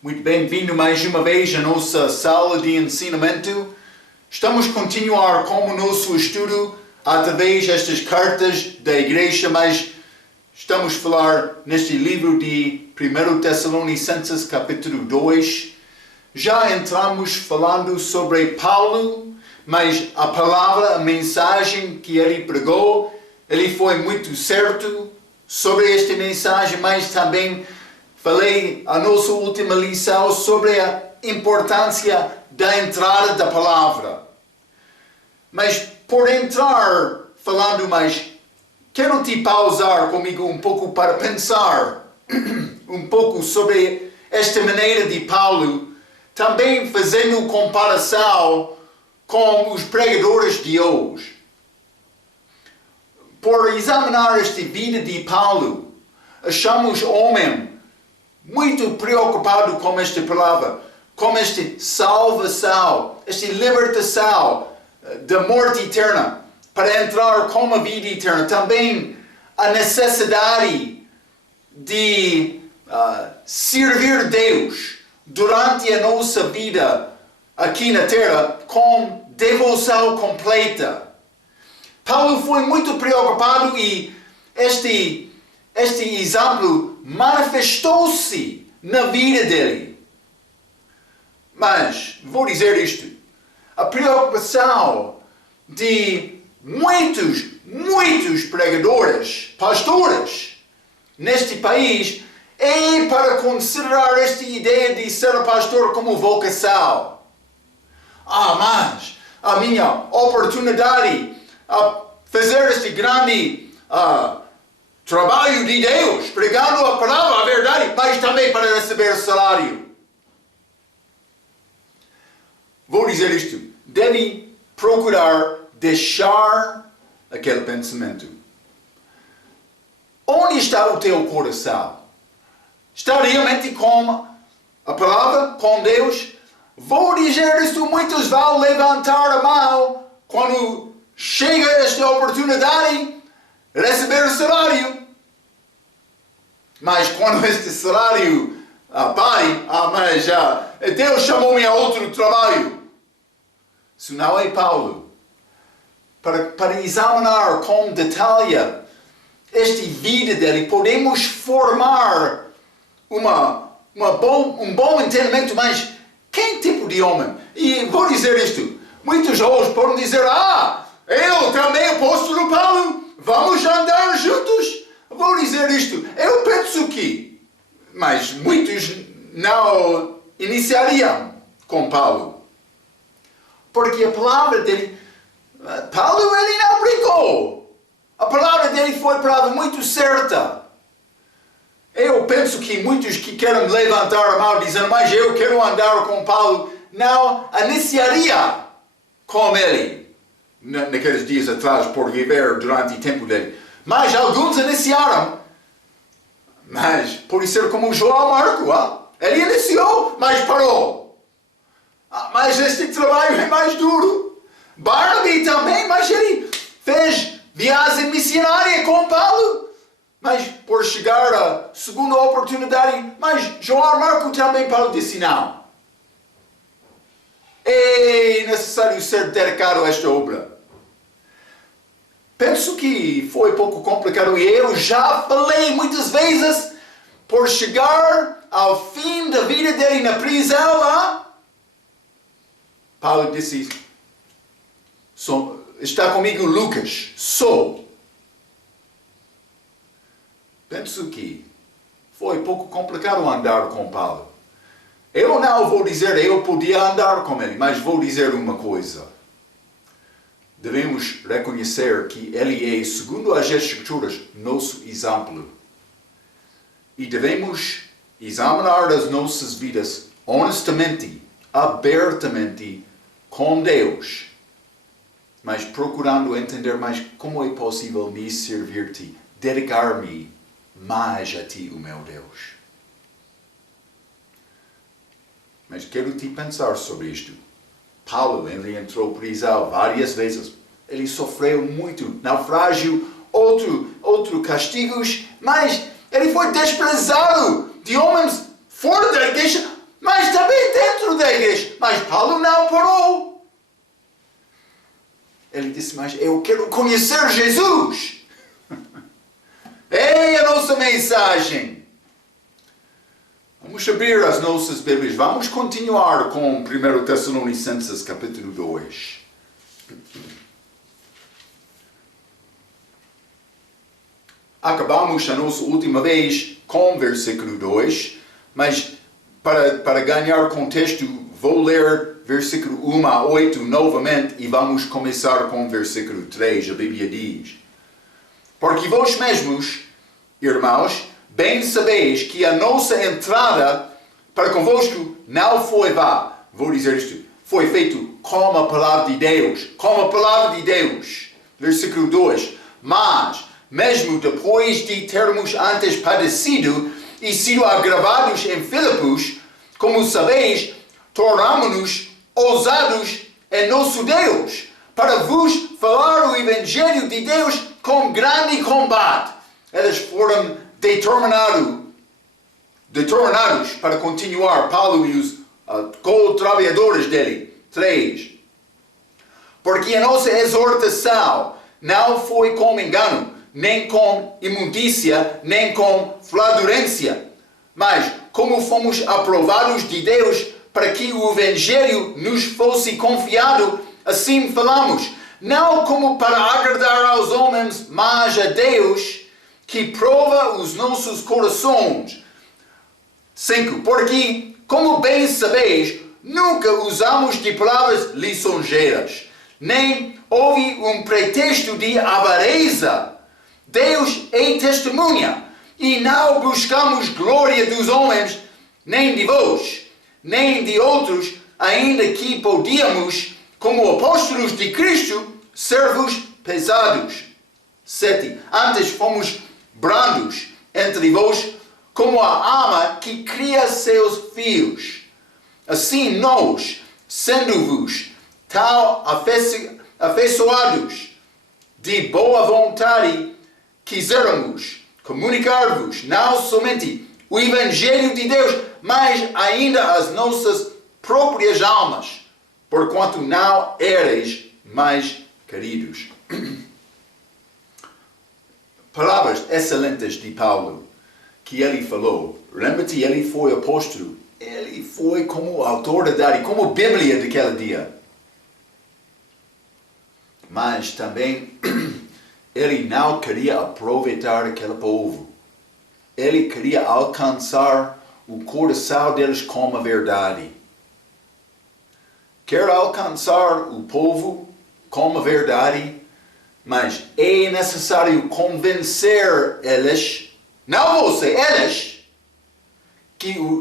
Muito bem-vindo mais uma vez à nossa sala de ensinamento. Estamos a continuar com o nosso estudo através destas cartas da igreja, mas estamos a falar neste livro de 1 Tessalonicenses capítulo 2. Já entramos falando sobre Paulo, mas a palavra, a mensagem que ele pregou, ele foi muito certo sobre esta mensagem, mas também falei a nossa última lição sobre a importância da entrada da palavra. Mas por entrar falando mais, quero te pausar comigo um pouco para pensar um pouco sobre esta maneira de Paulo, também fazendo comparação com os pregadores de hoje. Por examinar esta vida de Paulo, achamos homem muito preocupado com esta palavra, com esta salvação, esta libertação da morte eterna, para entrar com a vida eterna. Também a necessidade de servir Deus durante a nossa vida aqui na terra com devoção completa. Paulo foi muito preocupado e este exemplo manifestou-se na vida dele. Mas, vou dizer isto, a preocupação de muitos pregadores, pastores, neste país, é para considerar esta ideia de ser pastor como vocação. Mas a minha oportunidade a fazer este grande trabalho de Deus, pregando a palavra, a verdade, mas também para receber salário. Vou dizer isto, deve procurar deixar aquele pensamento. Onde está o teu coração? Está realmente com a palavra, com Deus? Vou dizer isto, muitos vão levantar a mão quando chega esta oportunidade de receber o salário. Mas quando este salário mas Deus chamou-me a outro trabalho. Isso não é Paulo. Para examinar com detalhe esta vida dele, podemos formar um bom entendimento, mas que tipo de homem? E vou dizer isto, muitos hoje podem dizer, eu também, apóstolo Paulo, vamos andar juntos. Vou dizer isto, eu penso que, mas muitos não iniciariam com Paulo. Porque a palavra dele, Paulo ele não brincou. A palavra dele foi palavra muito certa. Eu penso que muitos que querem levantar a mão dizendo, mas eu quero andar com Paulo, não iniciaria com ele. Naqueles dias atrás, por viver durante o tempo dele. Mas alguns iniciaram. Mas pode ser como João Marco. Ele iniciou, mas parou. Mas este trabalho é mais duro. Barnaby também, mas ele fez viagem missionária com Paulo. Mas por chegar à segunda oportunidade, mas João Marco também Paulo disse não. É necessário ser dedicado a esta obra. Penso que foi pouco complicado e eu já falei muitas vezes por chegar ao fim da vida dele na prisão lá. Paulo disse, está comigo Lucas, sou. Penso que foi pouco complicado andar com Paulo. Eu não vou dizer eu podia andar com ele, mas vou dizer uma coisa. Devemos reconhecer que ele é, segundo as Escrituras, nosso exemplo. E devemos examinar as nossas vidas honestamente, abertamente, com Deus. Mas procurando entender mais como é possível me servir-te, dedicar-me mais a ti, o meu Deus. Mas quero te pensar sobre isto. Paulo, ele entrou prisão várias vezes. Ele sofreu muito naufrágio, outro castigos, mas ele foi desprezado de homens fora da igreja Mas também dentro da igreja. Mas Paulo não parou. Ele disse, mas eu quero conhecer Jesus. É a nossa mensagem. Vamos abrir as nossas Bíblias. Vamos continuar com 1 Tessalonicenses capítulo 2. Acabamos a nossa última vez com versículo 2, mas para ganhar contexto, vou ler versículo 1 a 8 novamente e vamos começar com versículo 3. A Bíblia diz: Porque vós mesmos, irmãos, bem sabeis que a nossa entrada para convosco não foi vã. Vou dizer isto. Foi feito com a palavra de Deus. Com a palavra de Deus. Versículo 2. Mas, mesmo depois de termos antes padecido e sido agravados em Filipos, como sabeis, tornamo-nos ousados em nosso Deus, para vos falar o Evangelho de Deus com grande combate. Eles foram determinados para continuar. Paulo e os co-trabalhadores dele. 3. Porque a nossa exortação não foi com engano, nem com imundícia, nem com flatulência, mas como fomos aprovados de Deus para que o Evangelho nos fosse confiado, assim falamos, não como para agradar aos homens, mas a Deus, que prova os nossos corações. 5. Porque, como bem sabeis, nunca usamos de palavras lisonjeiras, nem houve um pretexto de avareza. Deus é testemunha, e não buscamos glória dos homens, nem de vós, nem de outros, ainda que podíamos, como apóstolos de Cristo, ser-vos pesados. 7. Antes fomos brandos entre vós, como a ama que cria seus filhos. Assim nós, sendo-vos tal afeiçoados de boa vontade, quiséramos comunicar-vos não somente o Evangelho de Deus, mas ainda as nossas próprias almas, porquanto não erais mais queridos. Palavras excelentes de Paulo, que ele falou. Lembra-te, ele foi apóstolo. Ele foi como autoridade, como Bíblia daquele dia. Mas também ele não queria aproveitar aquele povo. Ele queria alcançar o coração deles com a verdade. Quer alcançar o povo com a verdade, mas é necessário convencer eles, não você, eles,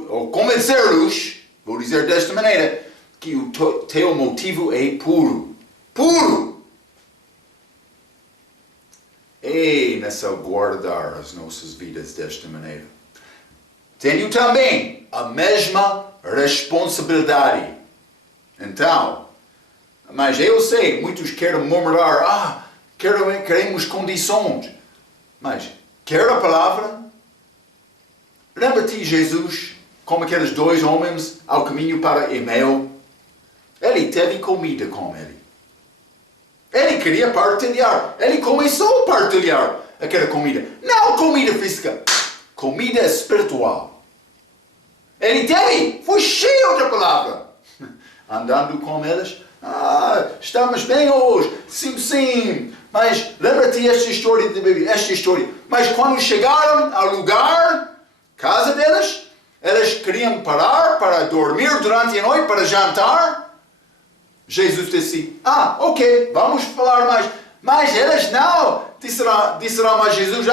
ou convencer-los, vou dizer desta maneira, que o teu motivo é puro. Puro! É necessário guardar as nossas vidas desta maneira. Tenho também a mesma responsabilidade. Então, mas eu sei, muitos querem murmurar, queremos condições. Mas, quer a palavra? Lembra-te Jesus, como aqueles dois homens ao caminho para Emeu? Ele teve comida com ele. Ele queria partilhar. Ele começou a partilhar aquela comida. Não comida física, comida espiritual. Ele teve, foi cheio da palavra. Andando com eles. Estamos bem hoje. Sim, sim. Mas lembra-te esta história de Bíblia, esta história. Mas quando chegaram ao lugar, casa deles, eles queriam parar para dormir durante a noite, para jantar. Jesus disse, ok, vamos falar mais. Mas eles não. Disseram a Jesus,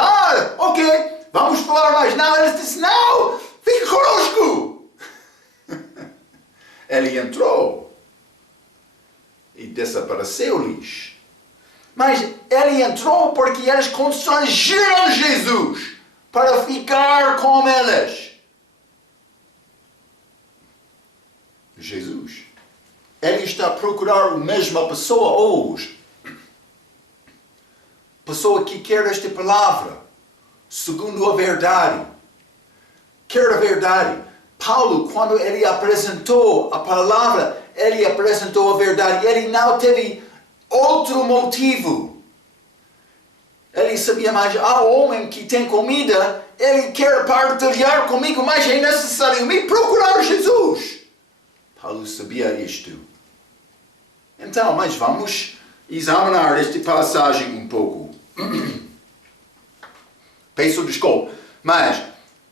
ok, vamos falar mais. Não, eles disseram, não, fique conosco. Ele entrou e desapareceu-lhes. Mas ele entrou porque eles constrangeram Jesus para ficar com eles. Jesus, ele está a procurar a mesma pessoa hoje. Pessoa que quer esta palavra, segundo a verdade. Quer a verdade. Paulo, quando ele apresentou a palavra, ele apresentou a verdade. Ele não teve outro motivo. Ele sabia, mas há homem que tem comida, ele quer partilhar comigo, mas é necessário me procurar Jesus. Paulo sabia isto. Então, mas vamos examinar esta passagem um pouco. Peço desculpa, mas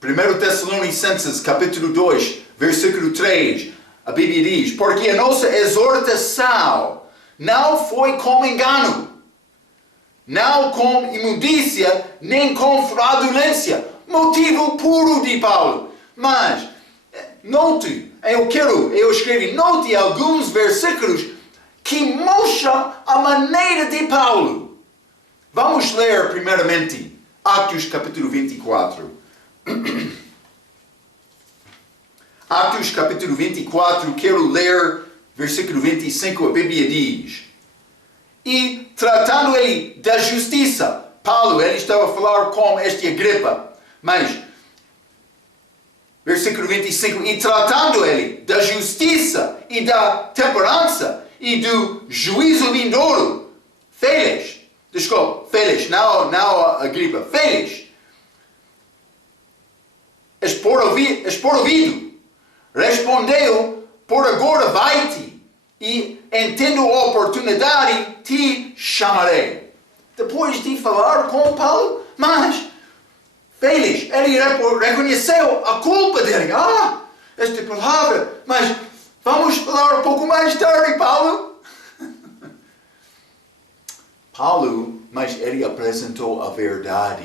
1 Tessalonicenses capítulo 2, versículo 3, a Bíblia diz, porque a nossa exortação não foi com engano, não com imundícia, nem com fraudulência. Motivo puro de Paulo. Mas, note alguns versículos que mostram a maneira de Paulo. Vamos ler primeiramente Atos capítulo 24. Atos capítulo 24, quero ler versículo 25, a Bíblia diz. E tratando ele da justiça, Paulo, ele estava a falar com este Agripa, mas, versículo 25, e tratando ele da justiça e da temperança e do juízo vindouro, Félix, não Agripa, Félix, expor ouvido, respondeu, por agora vai-te, e entendo a oportunidade, te chamarei. Depois de falar com Paulo, mas Félix, ele reconheceu a culpa dele. Esta palavra, mas vamos falar um pouco mais tarde, Paulo. Paulo, mas ele apresentou a verdade.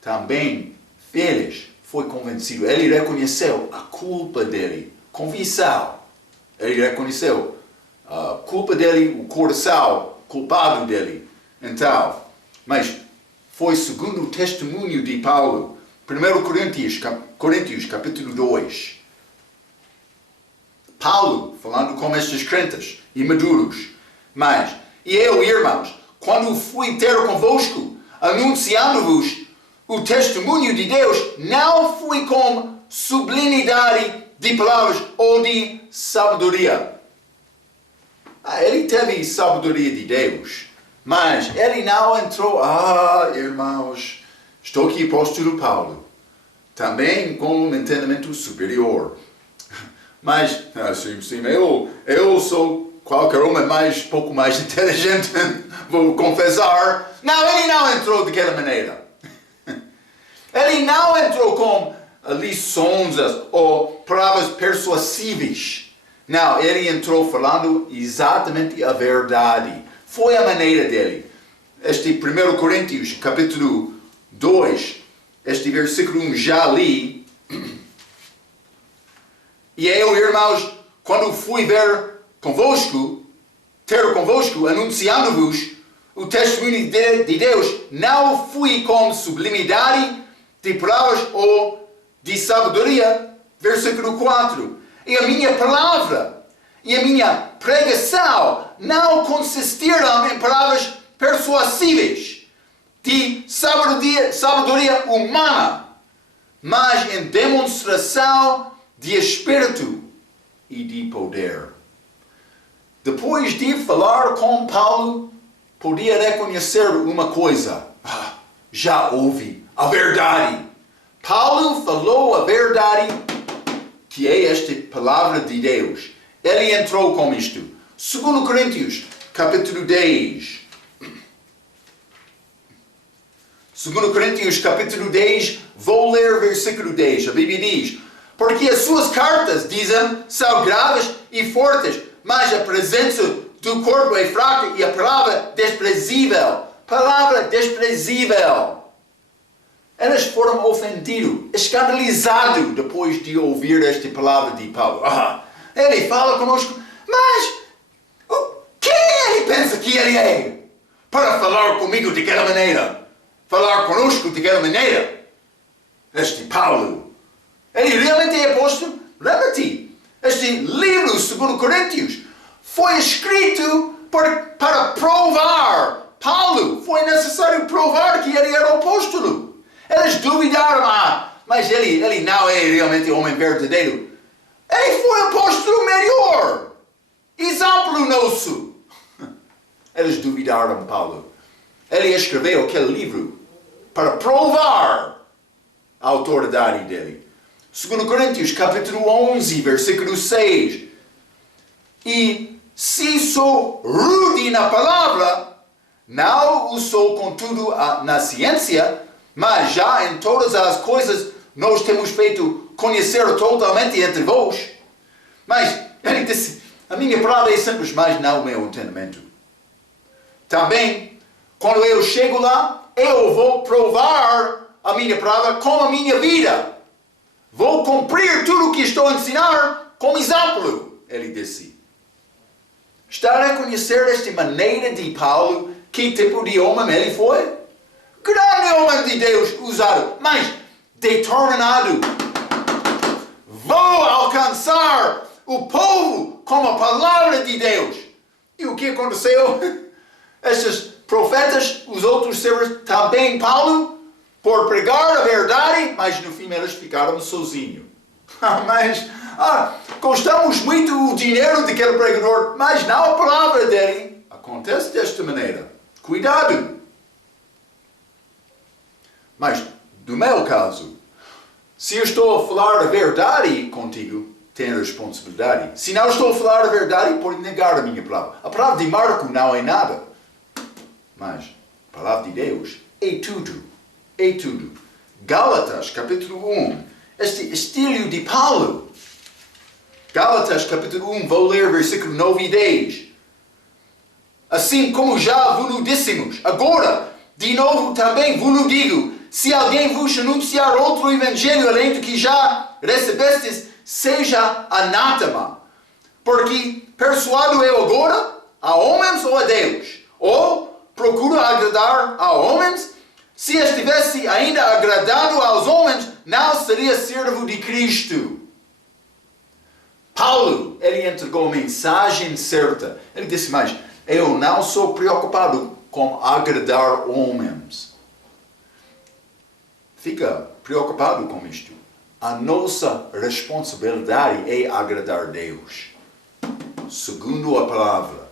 Também Félix foi convencido. Ele reconheceu a culpa dele. Convicção. Ele reconheceu a culpa dele, o coração culpado dele. Então, mas foi segundo o testemunho de Paulo. 1 Coríntios capítulo 2. Paulo, falando com estes crentes imaduros. Mas, e eu, irmãos, quando fui ter convosco, anunciando-vos o testemunho de Deus, não fui com sublimidade de palavras ou de sabedoria. Ele teve sabedoria de Deus, mas ele não entrou, irmãos, estou aqui apóstolo Paulo, também com um entendimento superior. Mas, sim, eu sou qualquer homem pouco mais inteligente, vou confessar. Não, ele não entrou daquela maneira. Ele não entrou com lições ou palavras persuasíveis. Não, ele entrou falando exatamente a verdade. Foi a maneira dele. Este 1 Coríntios, capítulo 2, este versículo 1 já li. E eu, irmãos, quando fui ter convosco, anunciando-vos o testemunho de Deus, não fui com sublimidade de palavras ou de sabedoria. Versículo 4. E a minha palavra e a minha pregação não consistiram em palavras persuasíveis de sabedoria humana, mas em demonstração de espírito e de poder. Depois de falar com Paulo, podia reconhecer uma coisa. Já ouvi a verdade. Paulo falou a verdade, que é esta palavra de Deus. Ele entrou com isto. 2 Coríntios, capítulo 10. 2 Coríntios, capítulo 10, vou ler versículo 10. A Bíblia diz, porque as suas cartas, dizem, são graves e fortes, mas a presença do corpo é fraca e a palavra desprezível. Palavra desprezível. Eles foram ofendidos, escandalizados depois de ouvir esta palavra de Paulo. Ele fala conosco, mas quem ele pensa que ele é? Para falar comigo daquela maneira, falar conosco daquela maneira. Este Paulo, ele realmente é apóstolo? Lembra-te, este livro, 2 Coríntios, foi escrito para provar. Paulo, foi necessário provar que ele era apóstolo. Eles duvidaram, mas ele não é realmente homem verdadeiro. Ele foi apóstolo melhor. Exemplo nosso. Eles duvidaram Paulo. Ele escreveu aquele livro para provar a autoridade dele. 2 Coríntios capítulo 11, versículo 6. E se sou rude na palavra, não o sou contudo na ciência, mas já em todas as coisas nós temos feito conhecer totalmente entre vós. Mas ele disse, a minha palavra é simples, mas não o meu entendimento. Também, quando eu chego lá, eu vou provar a minha palavra com a minha vida. Vou cumprir tudo o que estou a ensinar como exemplo, ele disse. Está a reconhecer esta maneira de Paulo, que tipo de homem ele foi? Grande homem de Deus usado, mas determinado. Vou alcançar o povo com a palavra de Deus. E o que aconteceu? Estes profetas, os outros servos, também Paulo, por pregar a verdade, mas no fim eles ficaram sozinhos. Gostamos muito do dinheiro daquele pregador, mas não a palavra dele. Acontece desta maneira. Cuidado. Mas, do meu caso, se eu estou a falar a verdade contigo, tenho responsabilidade. Se não estou a falar a verdade, pode negar a minha palavra. A palavra de Marco não é nada. Mas a palavra de Deus é tudo. É tudo. Gálatas, capítulo 1. Este estilo de Paulo. Gálatas, capítulo 1. Vou ler versículo 9 e 10. Assim como já vos dissemos, agora, de novo também vos digo, se alguém vos anunciar outro evangelho além do que já recebestes, seja anátema. Porque persuado eu agora a homens ou a Deus? Ou procuro agradar a homens? Se estivesse ainda agradado aos homens, não seria servo de Cristo. Paulo, ele entregou a mensagem certa. Ele disse, mas eu não sou preocupado com agradar homens. Fica preocupado com isto. A nossa responsabilidade é agradar Deus. Segundo a palavra.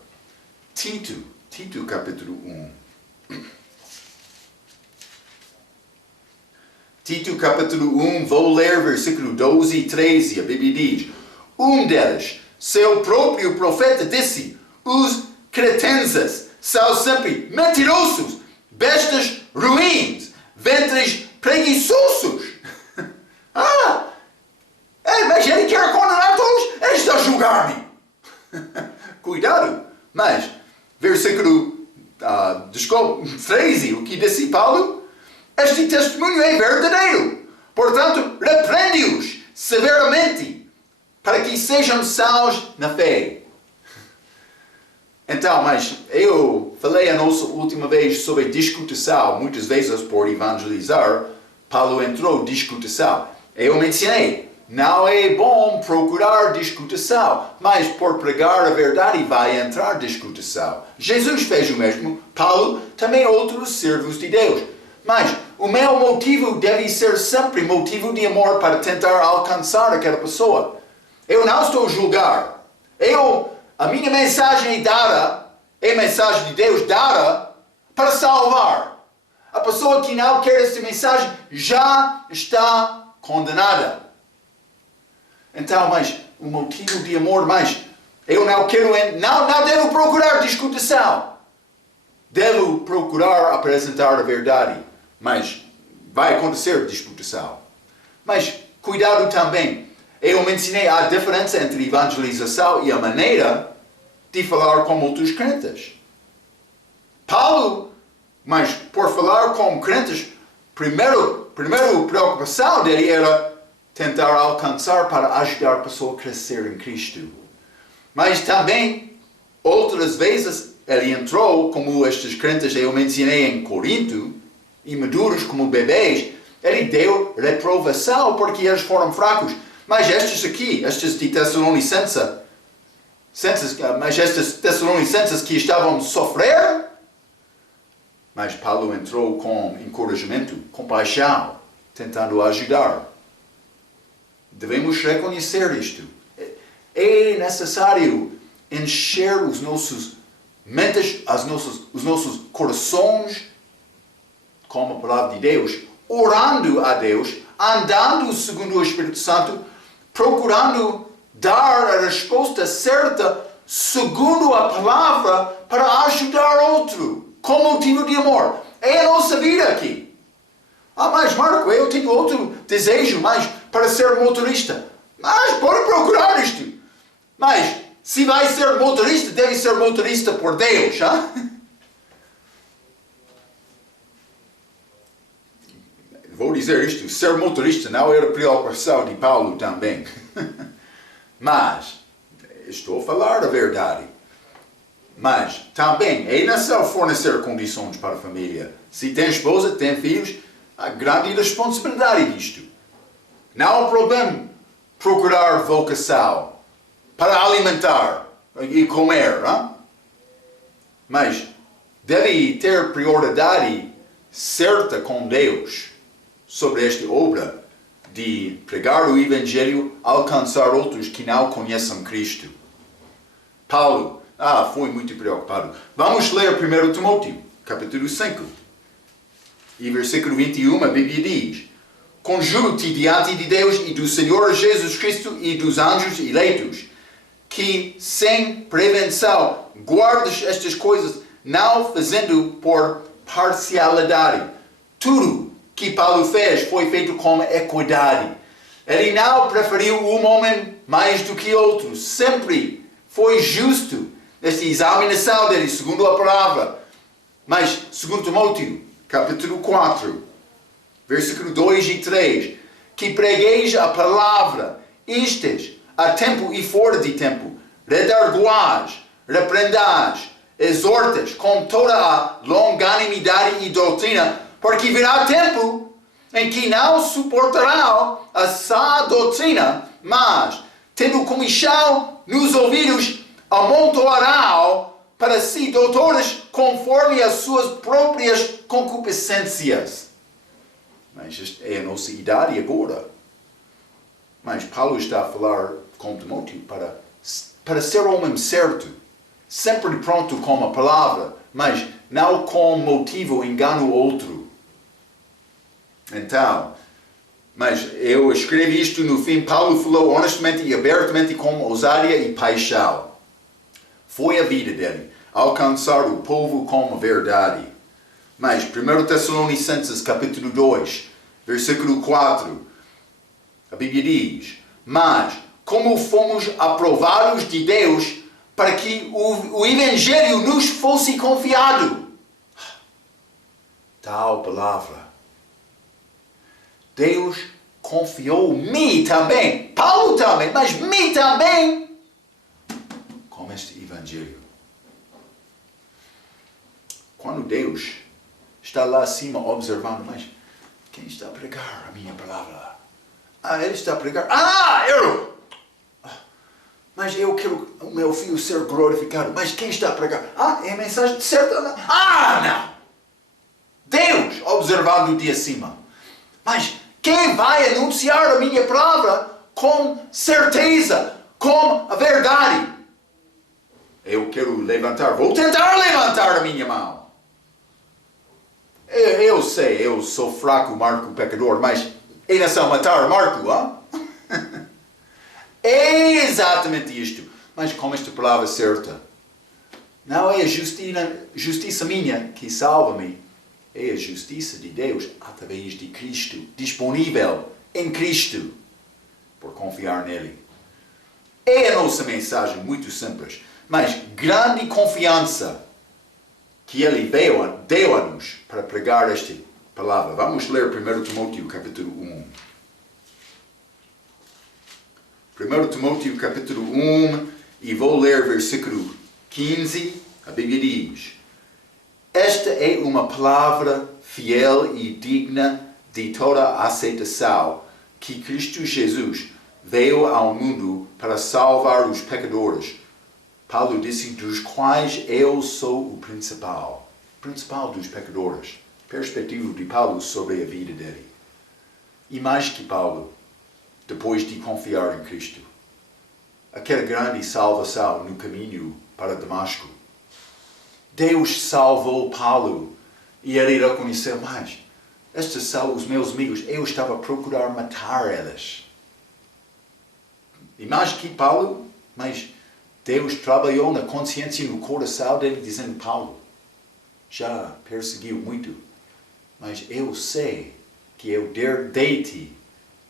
Tito capítulo 1. Tito capítulo 1, vou ler versículo 12 e 13. A Bíblia diz, deles, seu próprio profeta, disse, os cretenses são sempre mentirosos, bestas ruins, ventres preguiçosos. Mas ele quer condenar todos, ele está a julgar-me. Cuidado. Mas, versículo 13, o que disse Paulo? Este testemunho é verdadeiro. Portanto, repreende-os severamente, para que sejam sãos na fé. Então, mas eu falei a nossa última vez sobre discutição. Muitas vezes, por evangelizar, Paulo entrou em discutição. Eu mencionei, não é bom procurar discutição, mas por pregar a verdade vai entrar discutição. Jesus fez o mesmo, Paulo, também outros servos de Deus. Mas o meu motivo deve ser sempre motivo de amor para tentar alcançar aquela pessoa. Eu não estou a julgar. A minha mensagem é dada, é a mensagem de Deus dada para salvar. A pessoa que não quer essa mensagem já está condenada. Então, mas o motivo de amor, mas eu não quero, não devo procurar discutição. Devo procurar apresentar a verdade. Mas vai acontecer discutição. Mas cuidado também. Eu mencionei a diferença entre evangelização e a maneira de falar com outros crentes. Paulo, mas por falar com crentes, primeiro preocupação dele era tentar alcançar para ajudar a pessoa a crescer em Cristo. Mas também, outras vezes, ele entrou, como estes crentes eu mencionei em Corinto, imaduros como bebês, ele deu reprovação porque eles foram fracos. Mas estes aqui, estes de Tessalonicenses, que estavam a sofrer, mas Paulo entrou com encorajamento, compaixão, tentando ajudar. Devemos reconhecer isto. É necessário encher os nossos mentes, os nossos corações com a palavra de Deus, orando a Deus, andando segundo o Espírito Santo, procurando dar a resposta certa segundo a palavra para ajudar outro, com motivo de amor. É a nossa vida aqui. Mas Marco, eu tenho outro desejo, mas para ser motorista. Mas pode procurar isto. Mas se vai ser motorista, deve ser motorista por Deus, hein? Vou dizer isto, ser motorista não era preocupação de Paulo também. Mas, estou a falar a verdade. Mas, também, é necessário fornecer condições para a família. Se tem esposa, tem filhos, há grande responsabilidade disto. Não há problema procurar vocação para alimentar e comer, hein? Mas deve ter prioridade certa com Deus sobre esta obra de pregar o Evangelho, alcançar outros que não conhecem Cristo. Paulo, foi muito preocupado. Vamos ler 1 Timóteo, capítulo 5. E versículo 21, a Bíblia diz: Conjuro-te diante de Deus e do Senhor Jesus Cristo e dos anjos eleitos, que sem prevenção guardes estas coisas, não fazendo por parcialidade. Tudo que Paulo fez foi feito com equidade. Ele não preferiu um homem mais do que outro. Sempre foi justo nesta examinação dele, segundo a palavra. Mas, segundo Timóteo, capítulo 4, versículo 2 e 3, que pregueis a palavra, estes, a tempo e fora de tempo, redarguás, repreendás, exortas com toda a longanimidade e doutrina, porque virá tempo em que não suportarão a sã doutrina, mas, tendo comichão nos ouvidos, amontoarão para si doutores conforme as suas próprias concupiscências. Mas esta é a nossa idade agora. Mas Paulo está a falar com Timóteo para ser homem certo, sempre pronto com a palavra, mas não com motivo engano outro. Então, mas eu escrevi isto no fim. Paulo falou honestamente e abertamente com ousadia e paixão. Foi a vida dele, alcançar o povo com a verdade. Mas 1 Tessalonicenses capítulo 2, versículo 4, a Bíblia diz: Mas, como fomos aprovados de Deus para que o Evangelho nos fosse confiado. Tal palavra. Deus confiou-me também, Paulo também, mas me também, com este Evangelho. Quando Deus está lá acima observando, mas quem está a pregar a minha palavra? Ele está a pregar. Eu! Mas eu quero o meu filho ser glorificado. Mas quem está a pregar? É a mensagem certa? Não! Deus observando de acima. Mas quem vai anunciar a minha palavra com certeza, com a verdade? Eu quero levantar, vou tentar levantar a minha mão. Eu sei, eu sou fraco, Marco, pecador, mas é nação matar Marco, É exatamente isto. Mas com esta palavra certa, não é a justiça minha que salva-me. É a justiça de Deus através de Cristo, disponível em Cristo, por confiar nele. É a nossa mensagem muito simples, mas grande confiança que ele deu a nos para pregar esta palavra. Vamos ler 1 Timóteo capítulo 1. 1 Timóteo capítulo 1, e vou ler versículo 15, a Bíblia diz: Esta é uma palavra fiel e digna de toda aceitação, que Cristo Jesus veio ao mundo para salvar os pecadores. Paulo disse, dos quais eu sou o principal dos pecadores. Perspectiva de Paulo sobre a vida dele. E mais que Paulo, depois de confiar em Cristo, aquela grande salvação no caminho para Damasco, Deus salvou Paulo e ele reconheceu, mas estes são os meus amigos, eu estava a procurar matar eles. E mais que Paulo, mas Deus trabalhou na consciência e no coração dele, dizendo, Paulo, já perseguiu muito, mas eu sei que eu dei-te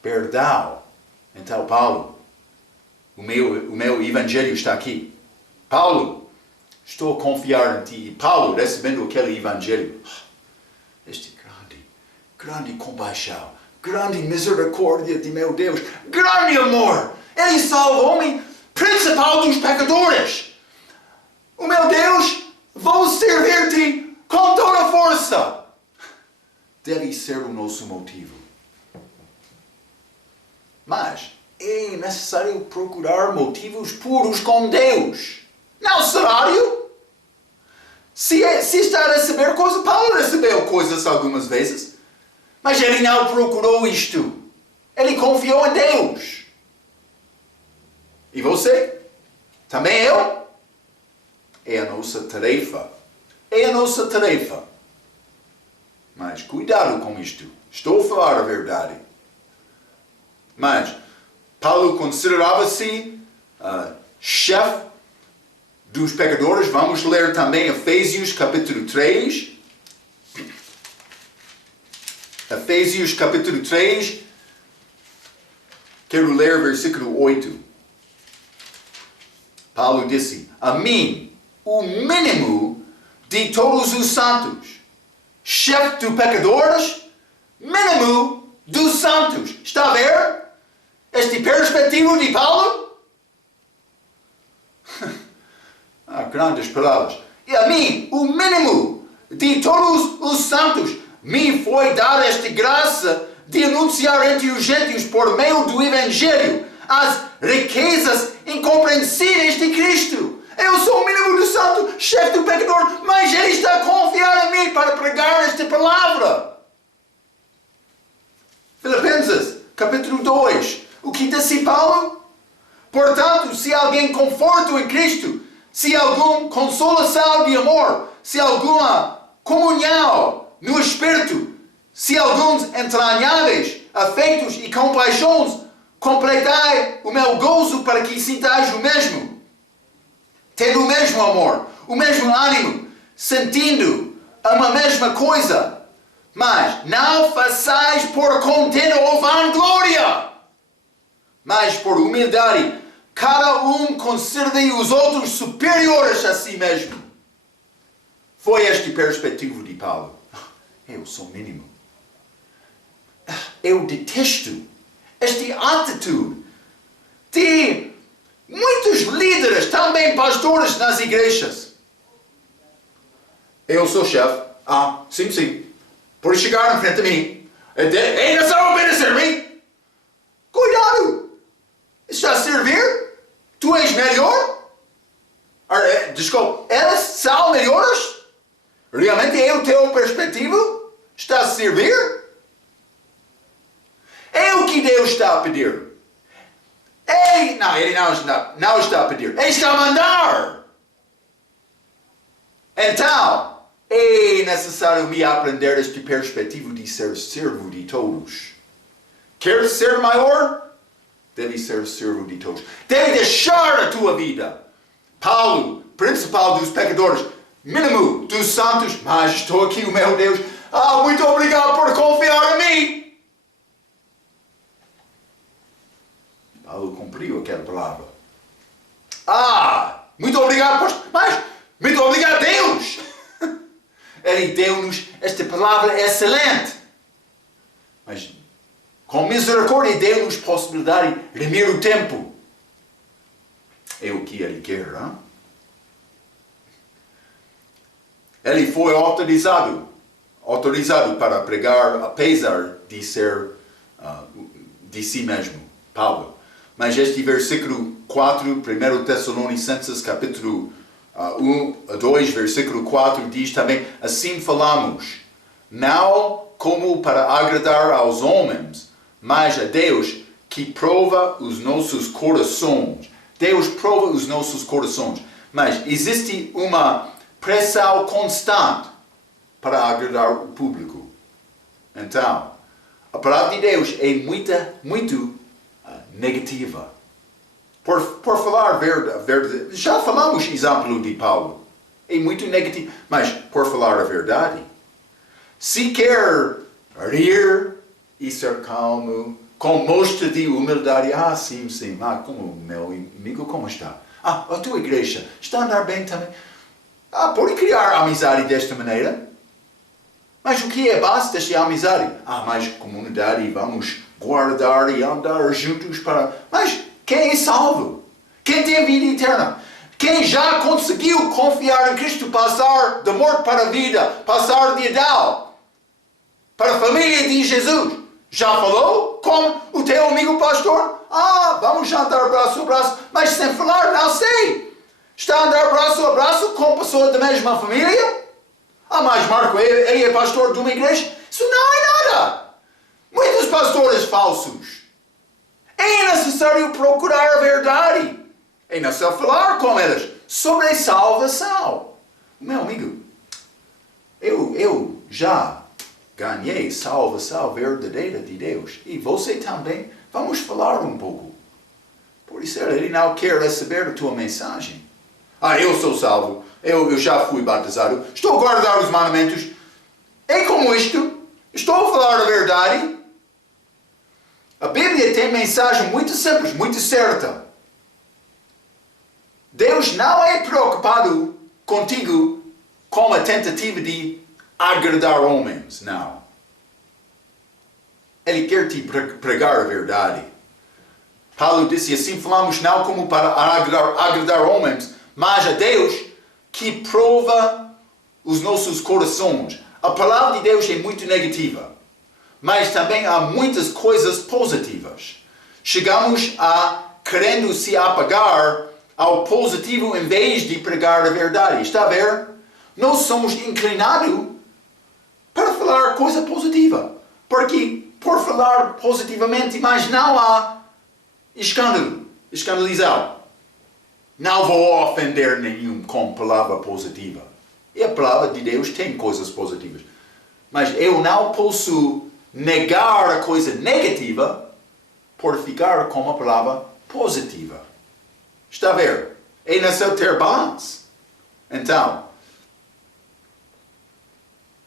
perdão. Então, Paulo, o meu evangelho está aqui. Paulo, estou a confiar em ti. E Paulo, recebendo aquele evangelho, este grande compaixão, grande misericórdia de meu Deus, grande amor. Ele salva o homem principal dos pecadores. O meu Deus, vou servir-te com toda a força. Deve ser o nosso motivo. Mas é necessário procurar motivos puros com Deus. Não salário. Se está a receber coisa, Paulo recebeu coisas algumas vezes. Mas ele não procurou isto. Ele confiou em Deus. E você? Também eu? É a nossa tarefa. É a nossa tarefa. Mas cuidado com isto. Estou a falar a verdade. Mas Paulo considerava-se chefe dos pecadores. Vamos ler também Efésios capítulo 3. Efésios capítulo 3. Quero ler versículo 8. Paulo disse, a mim, o mínimo de todos os santos, chefe de pecadores, mínimo dos santos. Está a ver? Este perspectivo de Paulo? Grandes palavras. E a mim, o mínimo de todos os santos, me foi dada esta graça de anunciar entre os gentios por meio do Evangelho as riquezas incompreensíveis de Cristo. Eu sou o mínimo do santo, chefe do pecador, mas ele está a confiar em mim para pregar esta palavra. Filipenses, capítulo 2. O que disse Paulo? Portanto, se alguém conforto em Cristo, se alguma consolação de amor, se alguma comunhão no Espírito, se alguns entranháveis afetos e compaixões, completai o meu gozo para que sintais o mesmo, tendo o mesmo amor, o mesmo ânimo, sentindo uma mesma coisa, mas não façais por contenda ou vanglória, mas por humildade, cada um considere os outros superiores a si mesmo. Foi este perspectivo de Paulo. Eu sou mínimo. Eu detesto esta atitude de muitos líderes, também pastores nas igrejas. Eu sou chefe. Sim. Por chegar em frente a mim, ainda só obedecer-me. Cuidado. Está a servir? Tu és melhor? Desculpa, eles são melhores? Realmente é o teu perspectivo? Está a servir? É o que Deus está a pedir. Ele não está a pedir. Ele está a mandar. Então, é necessário me aprender este perspectivo de ser servo de todos. Quer ser maior? Deve ser servo de todos. Deve deixar a tua vida. Paulo, principal dos pecadores, mínimo dos santos, mas estou aqui, o meu Deus. Muito obrigado por confiar em mim. Paulo cumpriu aquela palavra. Muito obrigado, pastor. Mas, muito obrigado, Deus. Ele deu-nos esta palavra excelente. Mas, com misericórdia, deu-nos possibilidade de remir o tempo. É o que ele quer, não? Ele foi autorizado para pregar, apesar de ser de si mesmo, Paulo. Mas este versículo 4, 1 Tessalonicenses, capítulo 2, versículo 4, diz também, assim falamos, não como para agradar aos homens, mas a Deus que prova os nossos corações. Deus prova os nossos corações. Mas existe uma pressão constante para agradar o público. Então, a palavra de Deus é muito negativa. Por falar a verdade, já falamos exemplo de Paulo. É muito negativo, mas por falar a verdade, se quer rir e ser calmo, com mostra de humildade, sim, como meu amigo, como está? A tua igreja está a andar bem também? Pode criar amizade desta maneira? Mas o que é base desta amizade? Mais comunidade, vamos guardar e andar juntos para... Mas quem é salvo? Quem tem vida eterna? Quem já conseguiu confiar em Cristo, passar da morte para a vida, passar de Adão para a família de Jesus? Já falou com o teu amigo pastor? Vamos jantar braço a braço, mas sem falar, não sei. Está a andar braço a braço com pessoa da mesma família? Mas Marco, ele é pastor de uma igreja? Isso não é nada. Muitos pastores falsos. É necessário procurar a verdade. É necessário falar com eles sobre a salvação. Meu amigo, eu já ganhei salvação verdadeira de Deus. E você também. Vamos falar um pouco. Por isso ele não quer receber a tua mensagem. Eu sou salvo. Eu já fui batizado. Estou a guardar os mandamentos. É como isto. Estou a falar a verdade. A Bíblia tem mensagem muito simples, muito certa. Deus não é preocupado contigo com a tentativa de agradar homens, não. Ele quer te pregar a verdade. Paulo disse assim, falamos não como para agradar homens, mas a Deus que prova os nossos corações. A palavra de Deus é muito negativa, mas também há muitas coisas positivas. Chegamos a querendo se apegar ao positivo em vez de pregar a verdade. Está a ver? Nós somos inclinados para falar coisa positiva. Porque por falar positivamente, mas não há escandalizar. Não vou ofender nenhum com palavra positiva. E a palavra de Deus tem coisas positivas. Mas eu não posso negar a coisa negativa por ficar com a palavra positiva. Está a ver? É necessário ter balance. Então,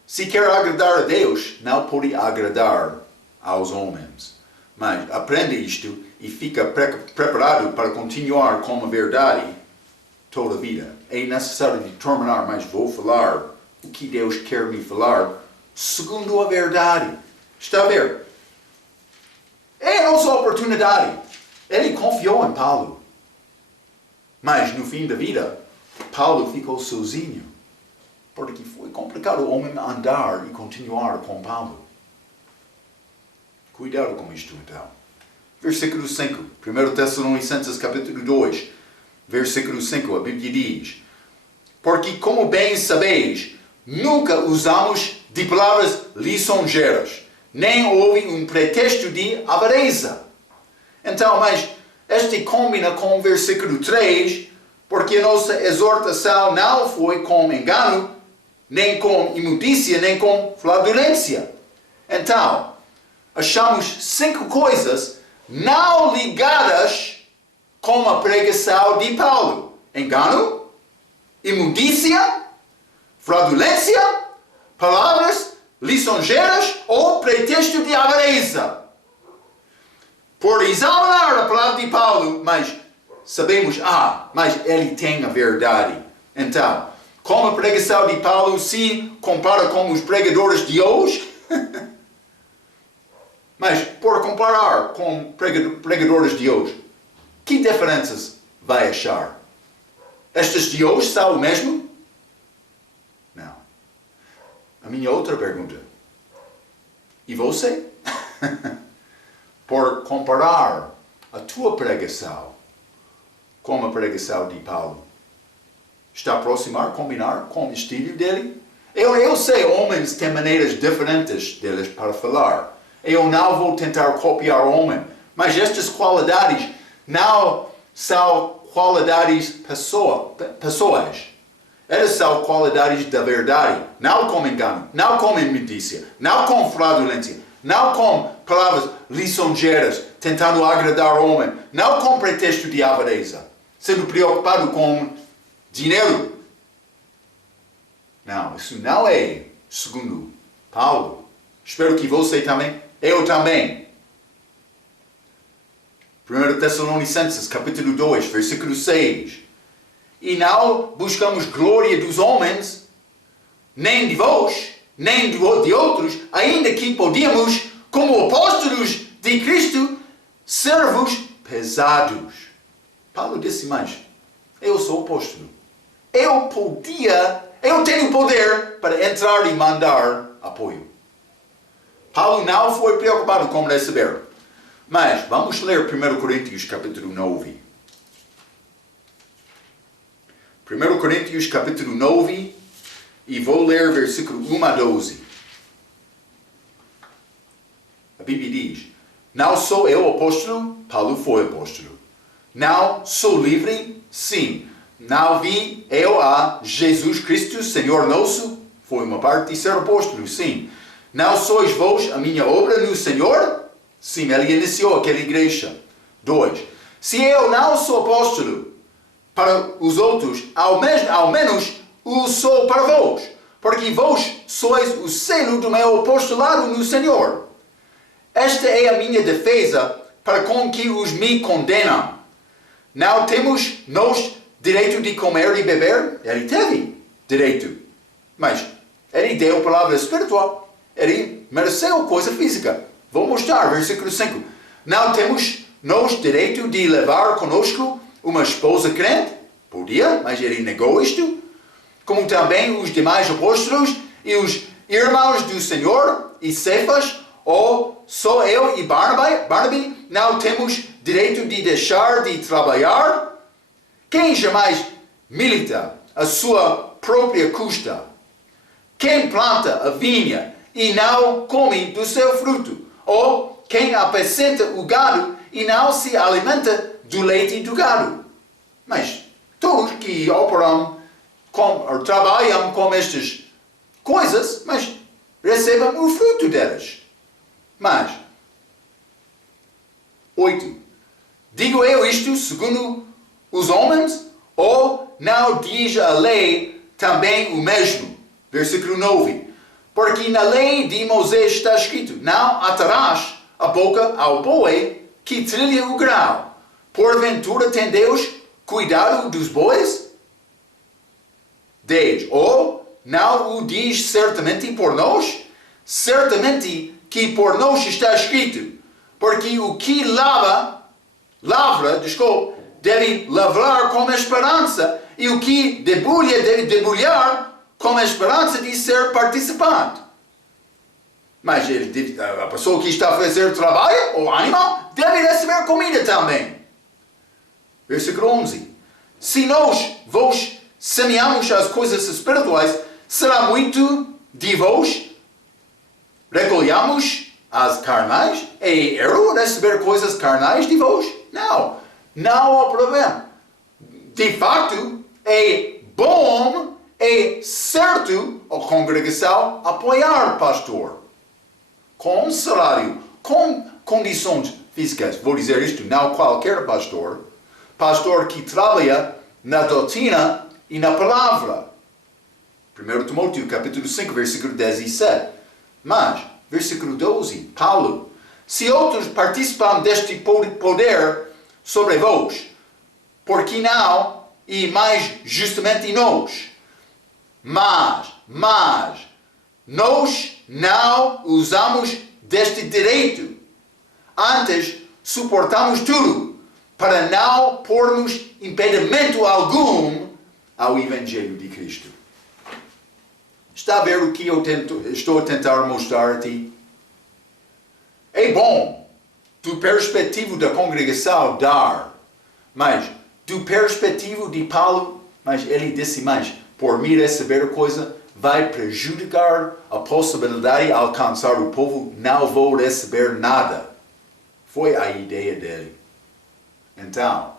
se quer agradar a Deus, não pode agradar aos homens. Mas aprende isto e fica preparado para continuar com a verdade toda a vida. É necessário determinar, mas vou falar o que Deus quer me falar segundo a verdade. Está a ver? É a nossa oportunidade. Ele confiou em Paulo. Mas no fim da vida, Paulo ficou sozinho. Porque foi complicado o homem andar e continuar com Paulo. Cuidado com isto então. Versículo 5. 1 Tessalonicenses capítulo 2. Versículo 5. A Bíblia diz: porque como bem sabeis, nunca usamos de palavras lisonjeiras, nem houve um pretexto de avareza. Então, mas este combina com o versículo 3, porque a nossa exortação não foi com engano, nem com imundícia, nem com flatulência. Então, achamos 5 coisas não ligadas com a pregação de Paulo: engano, imundícia, flatulência, palavras lisonjeiras ou pretexto de avareza. Por examinar a palavra de Paulo, mas sabemos, mas ele tem a verdade. Então, como a pregação de Paulo se compara com os pregadores de hoje? Mas, por comparar com pregadores de hoje, que diferenças vai achar? Estes de hoje são o mesmo? Não. A minha outra pergunta. E você? Por comparar a tua pregação com a pregação de Paulo, está a aproximar, combinar com o estilo dele? Eu sei, homens têm maneiras diferentes deles para falar. Eu não vou tentar copiar o homem. Mas estas qualidades não são qualidades pessoais. Elas são qualidades da verdade. Não com engano, não com imundícia, não com fraudulência, não com palavras lisonjeiras, tentando agradar o homem, não com pretexto de avareza, sendo preocupado com dinheiro. Não, isso não é segundo Paulo. Espero que você também, eu também. 1 Tessalonicenses, capítulo 2, versículo 6. E não buscamos glória dos homens, nem de vós, nem de outros, ainda que podíamos, como apóstolos de Cristo, ser-vos pesados. Paulo disse mais, eu sou apóstolo. Eu tenho poder para entrar e mandar apoio. Paulo não foi preocupado com receber. Mas vamos ler 1 Coríntios capítulo 9. 1 Coríntios capítulo 9 e vou ler versículo 1 a 12. A Bíblia diz, não sou eu apóstolo, Paulo foi apóstolo. Não sou livre, sim. Não vi eu a Jesus Cristo, Senhor nosso, foi uma parte de ser apóstolo, sim. Não sois vós a minha obra no Senhor? Sim, ele iniciou aquela igreja. 2. Se eu não sou apóstolo para os outros, ao menos o sou para vós, porque vós sois o selo do meu apostolado no Senhor. Esta é a minha defesa para com que os me condenam. Não temos nós direito de comer e beber? Ele teve direito, mas ele deu palavra espiritual. Ele mereceu coisa física. Vou mostrar, versículo 5. Não temos nós direito de levar conosco uma esposa crente? Podia, mas ele negou isto. Como também os demais apóstolos e os irmãos do Senhor e Cefas, ou só eu e Barnaby não temos direito de deixar de trabalhar? Quem jamais milita a sua própria custa? Quem planta a vinha e não come do seu fruto? Ou quem apacenta o gado e não se alimenta do leite do gado? Mas todos que operam, trabalham com estas coisas, mas recebem o fruto delas. Mas, 8. Digo eu isto segundo os homens, ou não diz a lei também o mesmo? Versículo 9. Porque na lei de Moisés está escrito, não atarás a boca ao boi que trilha o grão. Porventura tem Deus cuidado dos bois? 10. Ou não o diz certamente por nós? Certamente que por nós está escrito, porque o que lavra, deve lavrar com esperança, e o que debulha deve debulhar com a esperança de ser participante. Mas a pessoa que está a fazer trabalho, o animal, deve receber comida também. Versículo 11. Se nós vos semeamos as coisas espirituais, será muito de vós recolhamos as carnais? É erro receber coisas carnais de vós? Não há problema. De facto, é bom, é certo a congregação apoiar o pastor. Com salário, com condições físicas. Vou dizer isto, não qualquer pastor. Pastor que trabalha na doutrina e na palavra. 1 Timóteo, capítulo 5, versículo 17. Mas, versículo 12, Paulo. Se outros participam deste poder sobre vós, por que não, e mais justamente nós? Mas, nós não usamos deste direito. Antes, suportamos tudo, para não pormos impedimento algum ao Evangelho de Cristo. Está a ver o que eu estou a tentar mostrar-te? É bom, do perspectivo da congregação, dar. Mas, do perspectivo de Paulo, mas ele disse mais, por me receber coisa, vai prejudicar a possibilidade de alcançar o povo, não vou receber nada. Foi a ideia dele. Então,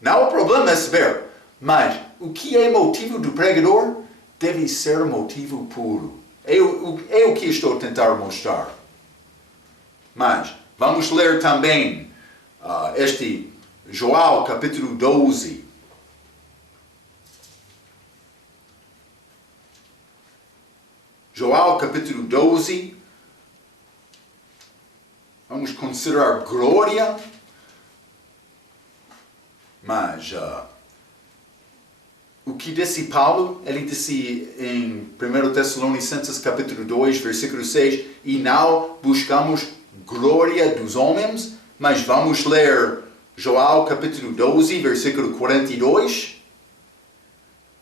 não há problema receber, mas o que é motivo do pregador deve ser motivo puro. É o que estou a tentar mostrar. Mas vamos ler também este João capítulo 12. João capítulo 12. Vamos considerar glória. Mas o que disse Paulo? Ele disse em 1 Tessalonicenses capítulo 2, versículo 6, e não buscamos glória dos homens, mas vamos ler João capítulo 12, versículo 42.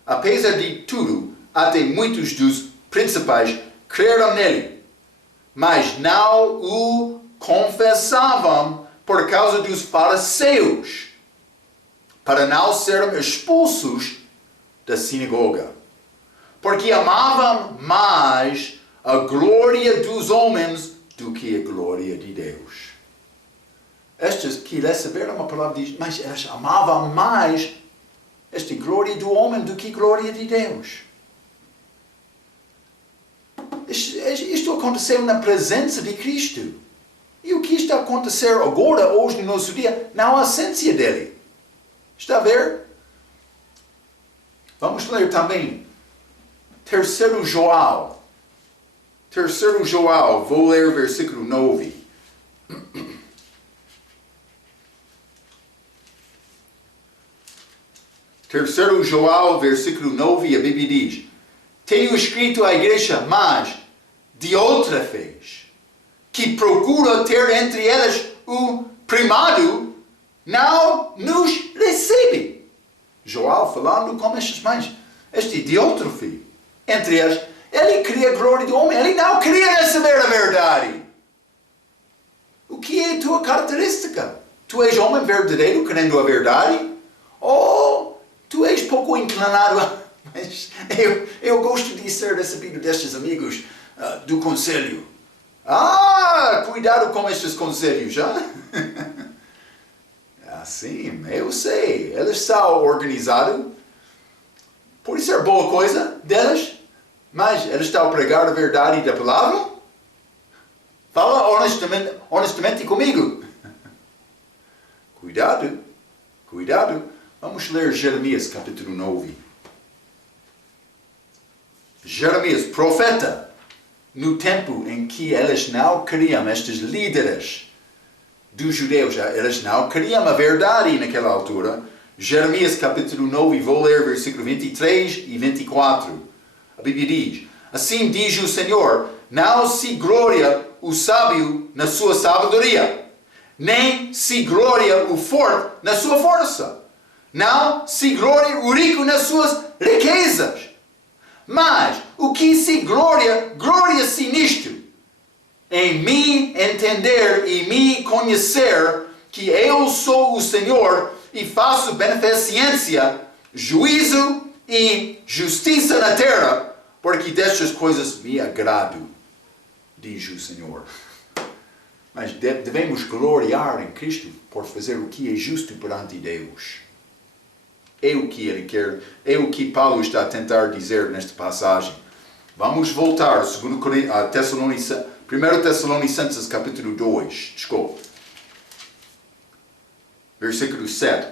Apesar de tudo, até muitos dos principais creram nele, mas não o confessavam por causa dos fariseus, para não serem expulsos da sinagoga, porque amavam mais a glória dos homens do que a glória de Deus. Estes que receberam a palavra diz, mas eles amavam mais esta glória do homem do que a glória de Deus. Isto aconteceu na presença de Cristo. E o que está a acontecer agora, hoje, no nosso dia, não há essência dele. Está a ver? Vamos ler também 3 João. 3 João, vou ler o versículo 9. Terceiro João, versículo 9, a Bíblia diz: tenho escrito à igreja, mas de outra vez, que procura ter entre elas o primado, não nos recebe. João falando com estas mães, este de outro filho. Entre elas, ele queria a glória do homem, ele não queria receber a verdade. O que é a tua característica? Tu és homem verdadeiro, querendo a verdade? Ou tu és pouco inclinado a... Mas eu gosto de ser recebido destes amigos do conselho. Cuidado com estes conselhos, já? Assim, eu sei. Eles são organizados. Por isso é boa coisa deles. Mas eles estão a pregar a verdade da palavra? Fala honestamente comigo. Cuidado. Cuidado. Vamos ler Jeremias capítulo 9. Jeremias, profeta, no tempo em que eles não queriam, estes líderes dos judeus, eles não queriam a verdade naquela altura. Jeremias capítulo 9, vou ler versículo 23 e 24. A Bíblia diz: assim diz o Senhor, não se gloria o sábio na sua sabedoria, nem se gloria o forte na sua força, não se gloria o rico nas suas riquezas. Mas o que se gloria-se nisto, em me entender e me conhecer que eu sou o Senhor e faço beneficência, juízo e justiça na terra, porque destas coisas me agrado, diz o Senhor. Mas devemos gloriar em Cristo por fazer o que é justo perante Deus. É o que ele quer, é o que Paulo está a tentar dizer nesta passagem. Vamos voltar a 1 Tessalonicenses capítulo 2, versículo 7.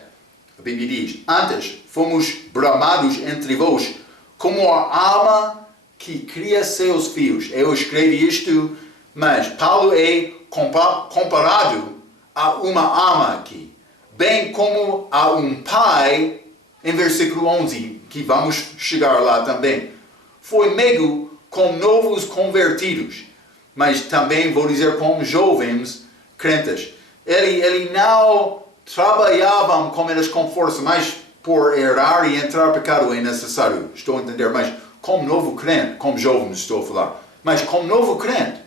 A Bíblia diz: antes fomos bramados entre vós como a alma que cria seus filhos. Eu escrevi isto, mas Paulo é comparado a uma alma aqui, bem como a um pai. Em versículo 11, que vamos chegar lá também. Foi meigo com novos convertidos, mas também vou dizer com jovens crentes. Ele não trabalhavam com eles com força, mas por errar e entrar em pecado é necessário. Estou a entender, mas como novo crente, como jovens estou a falar, mas como novo crente,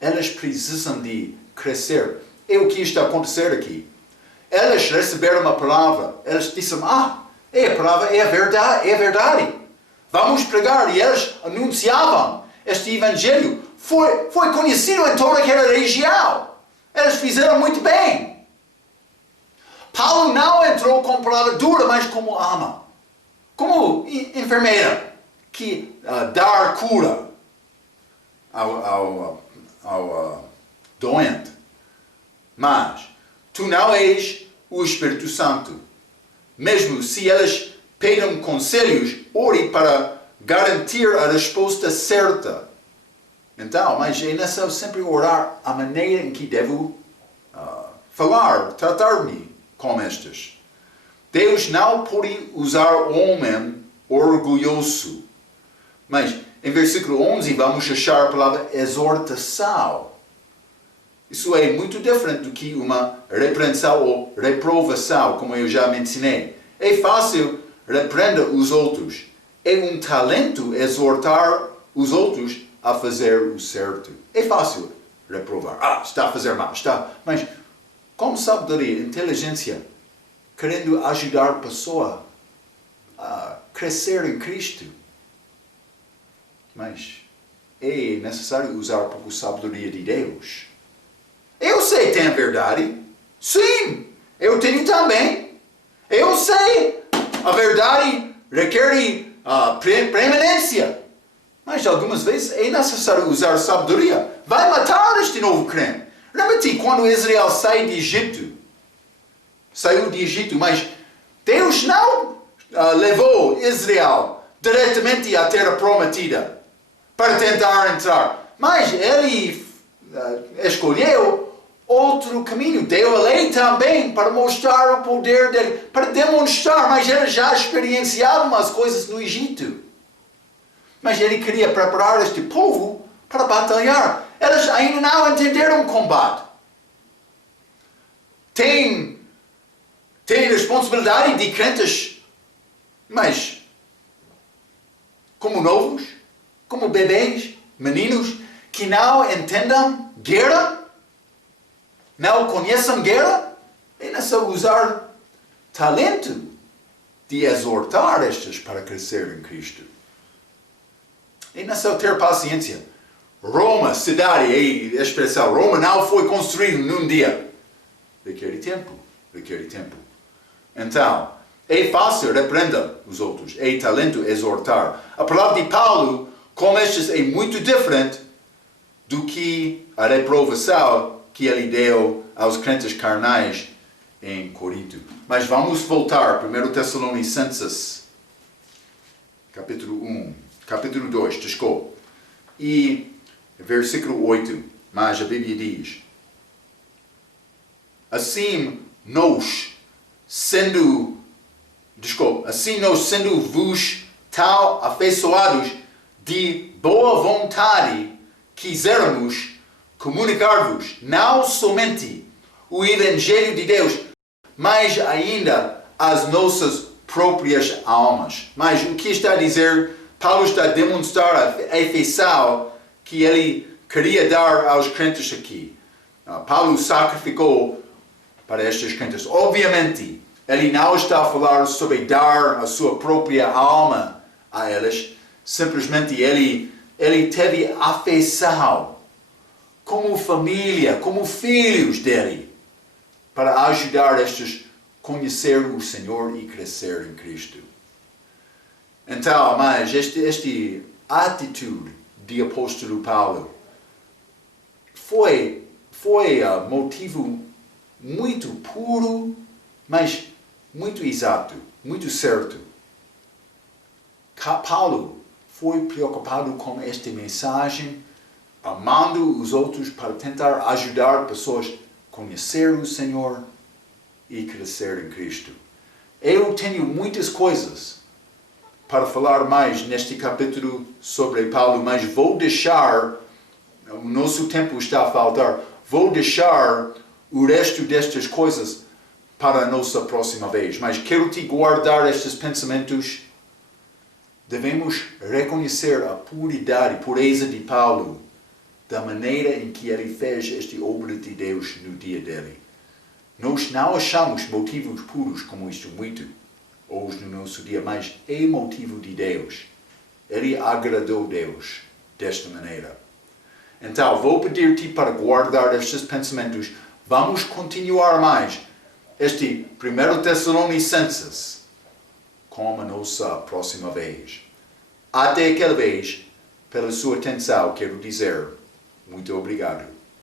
eles precisam de crescer. É o que está a acontecer aqui. Eles receberam uma palavra, eles disseram, é a palavra, é a verdade. vamos pregar, e eles anunciavam este evangelho. Foi conhecido em toda aquela região. Eles fizeram muito bem. Paulo não entrou com palavra dura, mas como ama. Como enfermeira, que dá cura ao doente. Mas tu não és o Espírito Santo. Mesmo se eles pedem conselhos, ore para garantir a resposta certa. Então, mas é necessário sempre orar a maneira em que devo falar, tratar-me com estes. Deus não pode usar homem orgulhoso. Mas em versículo 11 vamos achar a palavra exortação. Isso é muito diferente do que uma repreensão ou reprovação, como eu já mencionei. É fácil repreender os outros. É um talento exortar os outros a fazer o certo. É fácil reprovar. Está a fazer mal. Mas com sabedoria, inteligência, querendo ajudar a pessoa a crescer em Cristo. Mas é necessário usar um pouco a sabedoria de Deus. Eu sei que tem verdade. Sim, eu tenho também. Eu sei. A verdade requer preeminência. Mas algumas vezes é necessário usar sabedoria. Vai matar este novo crente. Lembra-te quando Israel saiu de Egito, mas Deus não levou Israel diretamente à terra prometida para tentar entrar. Mas ele escolheu outro caminho. Deu a lei também para mostrar o poder dele, para demonstrar, mas eles já experienciavam as coisas no Egito. Mas ele queria preparar este povo para batalhar. Eles ainda não entenderam o combate. Tem responsabilidade de crentes, mas como novos, como bebês, meninos, que não entendam guerra, não conheçam guerra, é necessário usar talento de exortar estes para crescer em Cristo. É necessário ter paciência. Roma, cidade, a expressão, Roma não foi construída num dia. Requer tempo. Então, é fácil repreender os outros. É talento exortar. A palavra de Paulo, com estes, é muito diferente do que a reprovação que ele deu aos crentes carnais em Corinto. Mas vamos voltar, 1 Tessalonicenses, capítulo 2, desculpa. E versículo 8, mas a Bíblia diz: assim nós sendo vos tal afeiçoados de boa vontade, quisermos comunicar-vos não somente o Evangelho de Deus, mas ainda as nossas próprias almas. Mas o que está a dizer? Paulo está a demonstrar a afeição que ele queria dar aos crentes aqui. Paulo sacrificou para estes crentes. Obviamente, ele não está a falar sobre dar a sua própria alma a eles. Simplesmente ele teve afeição como família, como filhos dele, para ajudar estes a conhecer o Senhor e crescer em Cristo. Então, mas esta atitude de apóstolo Paulo foi motivo muito puro, mas muito exato, muito certo. Paulo foi preocupado com esta mensagem, amando os outros para tentar ajudar pessoas a conhecer o Senhor e crescer em Cristo. Eu tenho muitas coisas para falar mais neste capítulo sobre Paulo, mas vou deixar, o nosso tempo está a faltar, vou deixar o resto destas coisas para a nossa próxima vez. Mas quero te guardar estes pensamentos. Devemos reconhecer a pureza de Paulo, da maneira em que ele fez esta obra de Deus no dia dele. Nós não achamos motivos puros como isto muito hoje no nosso dia, mas é motivo de Deus. Ele agradou Deus desta maneira. Então, vou pedir-te para guardar estes pensamentos. Vamos continuar mais este 1 Tessalonicenses com a nossa próxima vez. Até aquela vez, pela sua atenção, quero dizer muito obrigado.